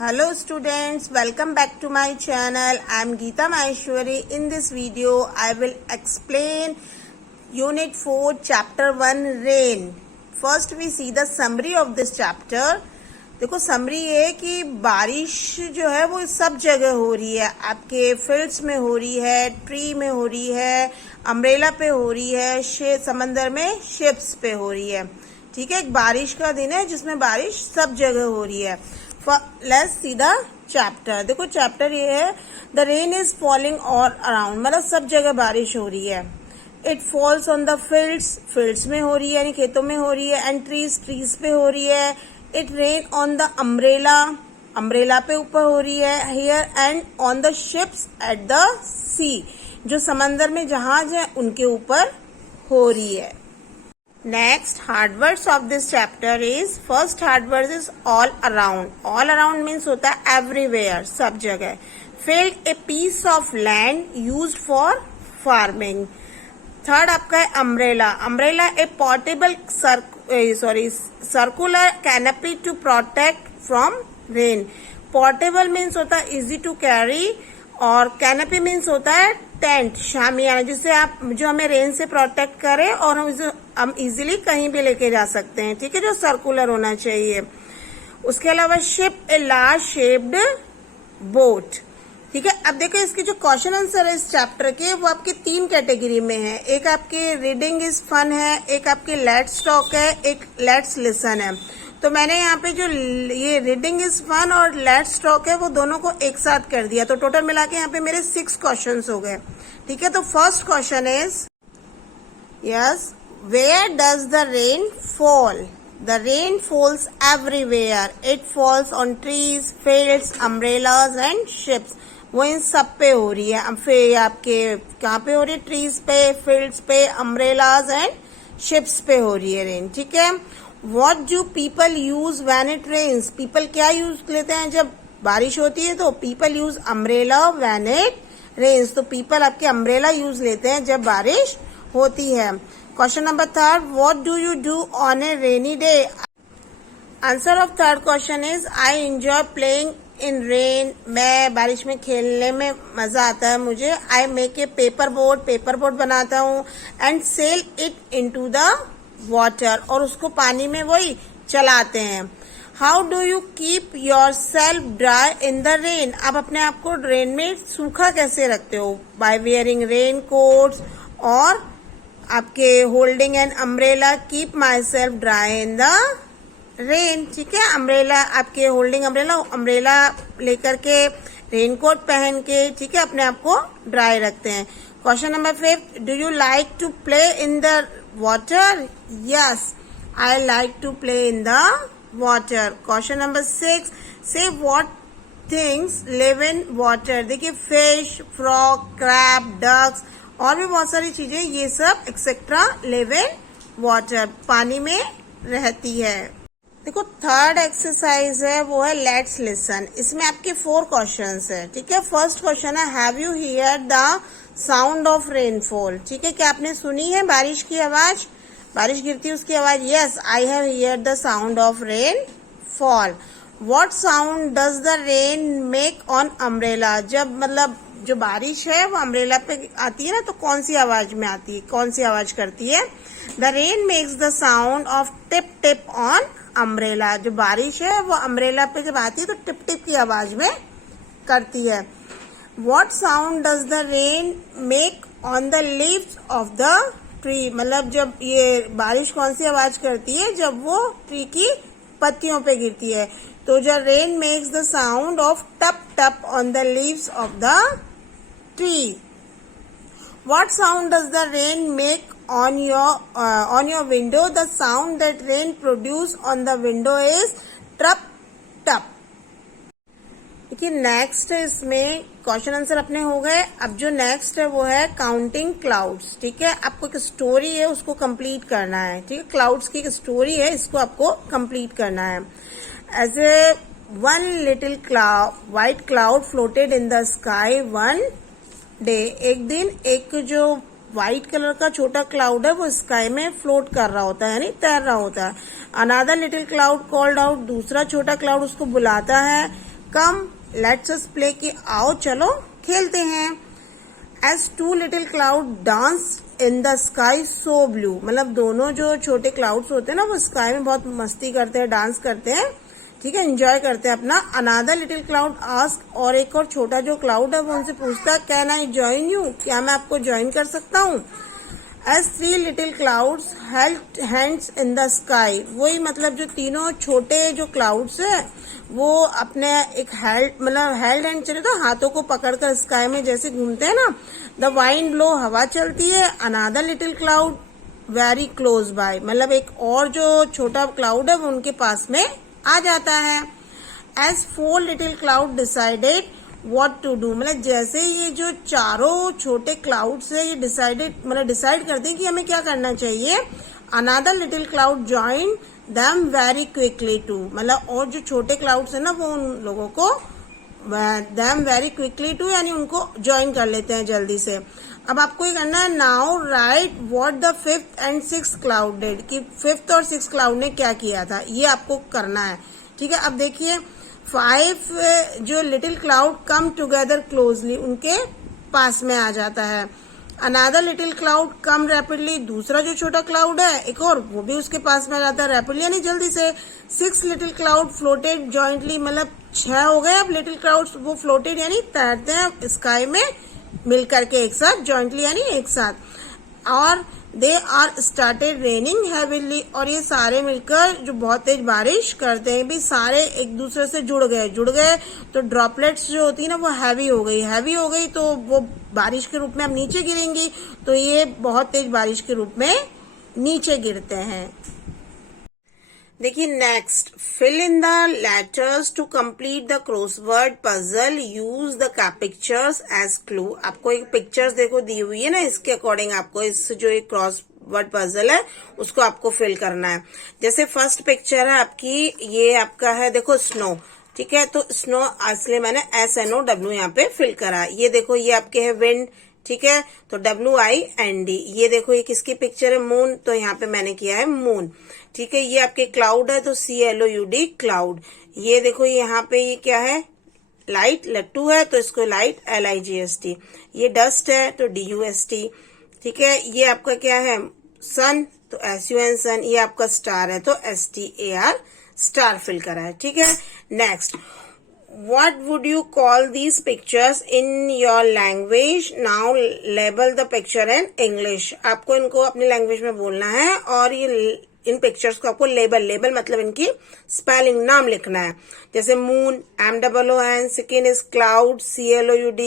Hello students, welcome back to my channel. I am Geeta Maheshwari. In this video, I will explain Unit 4, Chapter 1, Rain. First, we see the summary of this chapter. देखो summary ये है कि बारिश जो है वो सब जगह हो रही है, आपके फील्ड्स में हो रही है, ट्री में हो रही है, अम्ब्रेला पे हो रही है, समंदर में शिप्स पे हो रही है. ठीक है, एक बारिश का दिन है जिसमें बारिश सब जगह हो रही है. Let's see the chapter. देखो चैप्टर ये है, the rain is falling all around, मतलब सब जगह बारिश हो रही है. It falls on the fields में हो रही है यानी खेतों में हो रही है, एंड ट्रीज पे हो रही है. It rain on the umbrella पे ऊपर हो रही है, here and on the ships at the sea, जो समंदर में जहाज है उनके ऊपर हो रही है. Next, hard words of this chapter is, first hard word is all around. All around means होता है everywhere, सब जगह. Field a piece of land used for farming. Third आपका है umbrella. Umbrella a portable circular canopy to protect from rain. Portable means होता है easy to carry और canopy means होता है टेंट, शामियाना, जिससे आप जो हमें रेन से प्रोटेक्ट करे और हम इजीली कहीं भी लेके जा सकते हैं. ठीक है, जो सर्कुलर होना चाहिए. उसके अलावा ship a large shaped boat. ठीक है, अब देखो इसके जो क्वेश्चन आंसर है इस चैप्टर के, वो आपके तीन कैटेगरी में है. एक आपके रीडिंग इज फन है, एक आपके लेट्स टॉक है, एक लेट्स लिसन है. तो मैंने यहाँ पे जो ये रीडिंग इज फन और लेट्स टॉक है वो दोनों को एक साथ कर दिया, तो टोटल मिला के यहाँ पे मेरे 6 क्वेश्चंस हो गए. ठीक है, तो first question is, yes, where does the rain fall? The rain falls everywhere. It falls on trees, fields, umbrellas and ships. वो इन सब पे हो रही है. फिर आपके कहाँ पे हो रही है? ट्रीज पे, फील्ड्स पे, अम्ब्रेलाज एंड शिप्स पे हो रही है रेन. ठीक है. What do people use when it rains? People क्या यूज लेते हैं जब बारिश होती है? तो people use umbrella when it rains. तो people आपके umbrella यूज लेते हैं जब बारिश होती है. Question number 3, what do you do on a rainy day? Answer of third question is, I enjoy playing in rain. मैं बारिश में खेलने में मजा आता है मुझे. I make a paper boat बनाता हूँ, and sail it into the water, और उसको पानी में वही चलाते हैं. How do you keep yourself dry in the rain? आप अपने आप को रेन में सूखा कैसे रखते हो? बाय वेयरिंग रेन कोट्स और आपके holding an umbrella. Keep my self dry in the rain. ठीक है, अम्ब्रेला आपके होल्डिंग अम्ब्रेला लेकर के, रेन कोट पहन के, ठीक है, अपने आप को ड्राई रखते हैं. Question number 5, do you like to play in the water? Yes, I like to play in the water. Question number 6, say what things live in water. देखिए fish, frog, crab, ducks और भी बहुत सारी चीजें, ये सब एक्सेट्रा live in water, पानी में रहती है. देखो थर्ड एक्सरसाइज है वो है लेट्स लिसन. इसमें आपके 4 क्वेश्चंस है. ठीक है, फर्स्ट क्वेश्चन है, have you here the sound of rainfall? ठीक है, क्या आपने सुनी है बारिश की आवाज? बारिश गिरती है उसकी आवाज. Yes, I have here the sound of rain fall. What sound does the rain make on umbrella? जब मतलब जो बारिश है वो अम्ब्रेला पे आती है ना, तो कौन सी आवाज में आती है, कौन सी आवाज करती है? The rain makes the sound of tip tip on umbrella. जो बारिश है वो अम्ब्रेला पे जब आती है तो टिप टिप की आवाज में करती है. What sound does the rain make on the leaves of the tree? मतलब जब ये बारिश कौन सी आवाज करती है? जब वो ट्री की पत्तियों पे गिरती है. तो जो rain makes the sound of tub tub on the leaves of the tree. What sound does the rain make on your window? The sound that rain produce on the window is trup tup. देखिए next है, इसमें question answer अपने हो गए. अब जो next है वो है काउंटिंग क्लाउड्स. ठीक है, आपको एक स्टोरी है उसको कंप्लीट करना है. ठीक है, क्लाउड्स की एक स्टोरी है, इसको आपको कंप्लीट करना है. As a one little white cloud floated in the sky one day. एक दिन एक जो व्हाइट कलर का छोटा क्लाउड है वो स्काई में फ्लोट कर रहा होता है, यानी तैर रहा होता है. Another little cloud called out. दूसरा छोटा क्लाउड उसको बुलाता है. कम लेट्स अस प्ले, कि आओ चलो खेलते हैं। As two little cloud dance in the sky so blue, मतलब दोनों जो छोटे क्लाउड्स होते हैं ना वो स्काई में बहुत मस्ती करते हैं, डांस करते हैं, ठीक है, एंजॉय करते हैं अपना। अनादर लिटिल क्लाउड आस्क, और एक और छोटा जो क्लाउड है वो उनसे पूछता है कैन आई ज्वाइन यू, क्या मैं आपको ज्वाइन कर सकता हूँ। As three little clouds held hands in the sky, वही मतलब जो तीनों छोटे जो क्लाउड्स है वो अपने एक हेल्ड हैंड चले तो हाथों को पकड़कर स्काई में जैसे घूमते हैं ना। द वाइंड ब्लो, हवा चलती है। Another little cloud very close by, मतलब एक और जो छोटा क्लाउड है वो उनके पास में आ जाता है। As four little cloud decided what to do, मतलब जैसे ये जो चारों छोटे क्लाउड्स है ये डिसाइड करते हैं कि हमें क्या करना चाहिए। Another little cloud join them very quickly too, मतलब और जो छोटे क्लाउड्स है ना वो उन लोगों को देम वेरी क्विकली टू यानी उनको ज्वाइन कर लेते हैं जल्दी से। अब आपको ये करना है now right what the fifth and six cloud did, कि फिफ्थ और सिक्स क्लाउड ने क्या किया था, ये आपको करना है, ठीक है। अब देखिए 5 जो little cloud come together closely, उनके पास में आ जाता है। अनादर लिटिल क्लाउड कम रैपिडली, दूसरा जो छोटा क्लाउड है एक और वो भी उसके पास में आ जाता है रैपिडली यानी जल्दी से। 6 लिटिल क्लाउड फ्लोटेड जॉइंटली, मतलब 6 हो गए अब लिटिल क्लाउड्स, वो फ्लोटेड यानी तैरते हैं स्काई में मिलकर के एक साथ, जॉइंटली यानी एक साथ। और they are started raining heavily, और ये सारे मिलकर जो बहुत तेज बारिश करते हैं, भी सारे एक दूसरे से जुड़ गए तो ड्रॉपलेट्स जो होती है ना वो हैवी हो गई तो वो बारिश के रूप में अब नीचे गिरेंगी, तो ये बहुत तेज बारिश के रूप में नीचे गिरते हैं। देखिए next, fill in the letters to complete the crossword puzzle, use the pictures as clue. आपको एक पिक्चर्स देखो दी हुई है ना, इसके अकॉर्डिंग आपको इस जो एक क्रॉसवर्ड पजल है उसको आपको फिल करना है। जैसे फर्स्ट पिक्चर है आपकी, ये आपका है देखो स्नो, ठीक है, तो स्नो असली मैंने SNOW यहाँ पे फिल करा। ये देखो ये आपके है विंड, ठीक है, तो WIND। ये देखो ये किसकी पिक्चर है, मून, तो यहाँ पे मैंने किया है मून, ठीक है। ये आपके क्लाउड है तो CLOUD क्लाउड। ये देखो यहाँ पे ये क्या है, लाइट, लट्टू है तो इसको लाइट LIGST। ये डस्ट है तो DUST, ठीक है। ये आपका क्या है सन, तो SUN सन। ये आपका स्टार है तो STAR स्टार फिल करा है, ठीक है। Next, what would you call these pictures in your language? Now label the picture in English. आपको इनको अपनी लैंग्वेज में बोलना है और ये इन पिक्चर्स को आपको लेबल मतलब इनकी स्पेलिंग, नाम लिखना है। जैसे moon MOON, second is cloud CLOUD,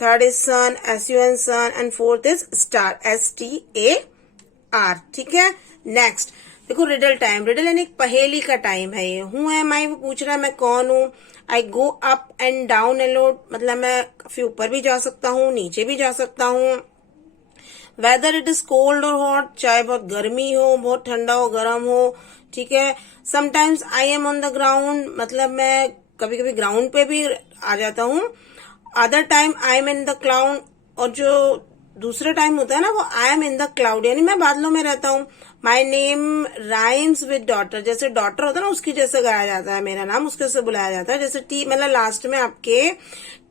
third is sun SUN sun and fourth is star STAR, ठीक है। नेक्स्ट देखो रिडल टाइम, रिडल यानी पहेली का टाइम है। ये हूँ एम आई, वो पूछ रहा है मैं कौन हूँ। I go up and down a lot, मतलब मैं काफी ऊपर भी जा सकता हूँ नीचे भी जा सकता हूँ। वेदर इट इज कोल्ड और हॉट, चाहे बहुत गर्मी हो बहुत ठंडा हो गर्म हो, ठीक है। Sometimes I am on the ground, मतलब मैं कभी कभी ग्राउंड पे भी आ जाता हूँ। Other time I am in the cloud, और जो दूसरा टाइम होता है ना वो I am in the cloud यानी मैं बादलों में रहता हूँ। My name rhymes with daughter, जैसे डॉटर होता है ना उसकी जैसे गाया जाता है, मेरा नाम उसके से बुलाया जाता है। जैसे टी, मतलब लास्ट में आपके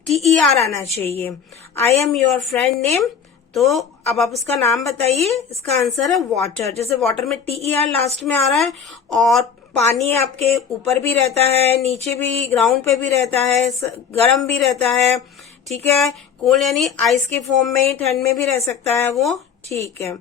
TER आना चाहिए। I am your friend name, तो अब आप उसका नाम बताइए। इसका आंसर है वाटर, जैसे वाटर में TER लास्ट में आ रहा है। और पानी आपके ऊपर भी रहता है नीचे भी, ग्राउंड पे भी रहता है, गर्म भी रहता है, ठीक है। कोल्ड यानी आइस के फॉर्म में, ठंड में भी रह सकता है वो, ठीक है।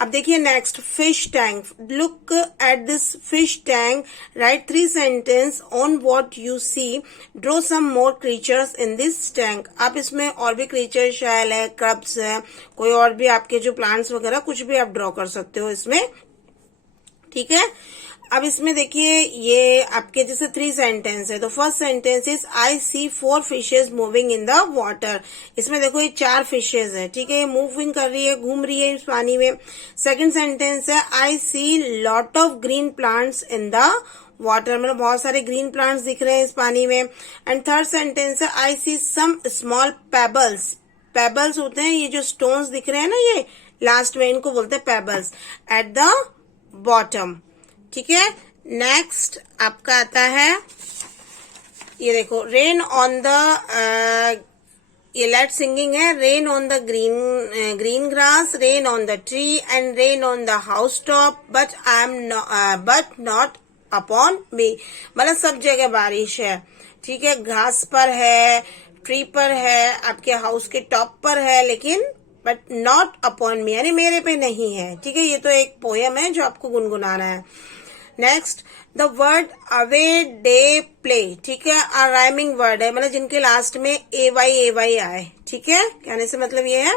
अब देखिए next, fish tank. Look at this fish tank, write 3 sentence on what you see, draw some more creatures in this tank. आप इसमें और भी क्रीचर, शैल है, क्रब्स है, कोई और भी आपके जो प्लांट्स वगैरह कुछ भी आप ड्रॉ कर सकते हो इसमें, ठीक है। अब इसमें देखिए ये आपके जैसे 3 सेंटेंस है, तो first sentence is I see 4 fishes moving in the water. इसमें देखो ये 4 फिशेज है, ठीक है, ये मूविंग कर रही है, घूम रही है इस पानी में। सेकंड सेंटेंस है I see lot of green plants in the water, मतलब बहुत सारे ग्रीन प्लांट्स दिख रहे हैं इस पानी में। एंड थर्ड सेंटेंस है I C some small pebbles, pebbles होते हैं ये जो स्टोन्स दिख रहे हैं ना, ये लास्ट में इनको बोलते हैं पेबल्स, एट द बॉटम, ठीक है। नेक्स्ट आपका आता है ये देखो, रेन ऑन द, ये लेट सिंगिंग है, rain on the green grass, rain on the tree and rain on the house top, but not upon मी। मतलब सब जगह बारिश है, ठीक है, घास पर है, ट्री पर है, आपके हाउस के टॉप पर है, लेकिन बट नॉट अपॉन मी, यानी मेरे पे नहीं है, ठीक है। ये तो एक पोयम है जो आपको गुनगुनाना है। Next, the word away day play, ठीक है, राइमिंग वर्ड है, मतलब जिनके लास्ट में ए वाई आए, ठीक है। कहने से मतलब ये है,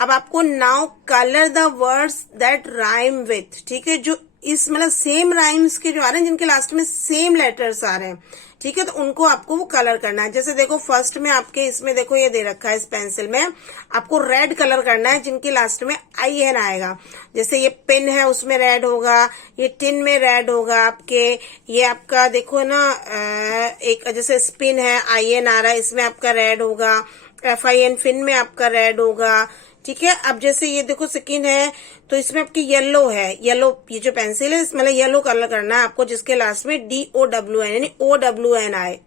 अब आपको now colour the words that rhyme with, ठीक है, जो इस मतलब सेम राइम्स के जो आ रहे हैं, जिनके लास्ट में सेम लेटर्स आ रहे हैं, ठीक है, तो उनको आपको वो कलर करना है। जैसे देखो फर्स्ट में आपके इसमें देखो ये दे रखा है, इस पेंसिल में आपको रेड कलर करना है, जिनके लास्ट में आई एन आएगा। जैसे ये पेन है उसमें रेड होगा, ये टिन में रेड होगा आपके, ये आपका देखो ना एक जैसे स्पिन है, आई एन आ रहा है, इसमें आपका रेड होगा, FIN फिन में आपका रेड होगा, ठीक है। अब जैसे ये देखो सेकंड है, तो इसमें आपकी येलो है, येलो, ये जो पेंसिल है इसमें येलो कलर करना है आपको, जिसके लास्ट में DOWN यानी OWN आए।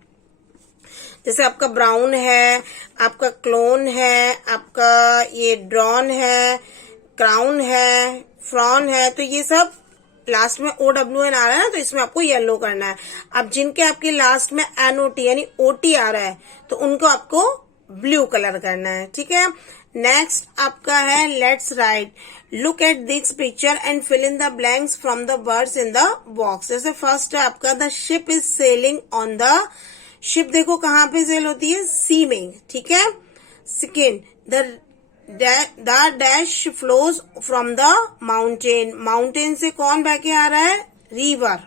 जैसे आपका ब्राउन है, आपका क्लोन है, आपका ये ड्रॉन है, क्राउन है, फ्रॉन है, तो ये सब लास्ट में OWN आ रहा है ना, तो इसमें आपको येलो करना है। अब जिनके आपके लास्ट में NOT यानी OT आ रहा है, तो उनको आपको ब्लू कलर करना है, ठीक है। नेक्स्ट आपका है let's write, look at this picture and fill in the blanks from the words in the box. जैसे फर्स्ट है आपका the ship is sailing on the, ship देखो कहाँ पे सेल होती है, सी में, ठीक है। Second, the dash flows from the mountain, mountain से कौन बह के आ रहा है, river.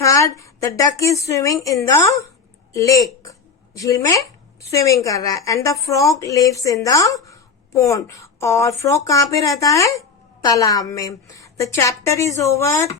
Third, the duck is swimming in the lake, झील में स्विमिंग कर रहा है। And the frog lives in the pond, और फ्रॉग कहाँ पे रहता है, तालाब में। The chapter is over.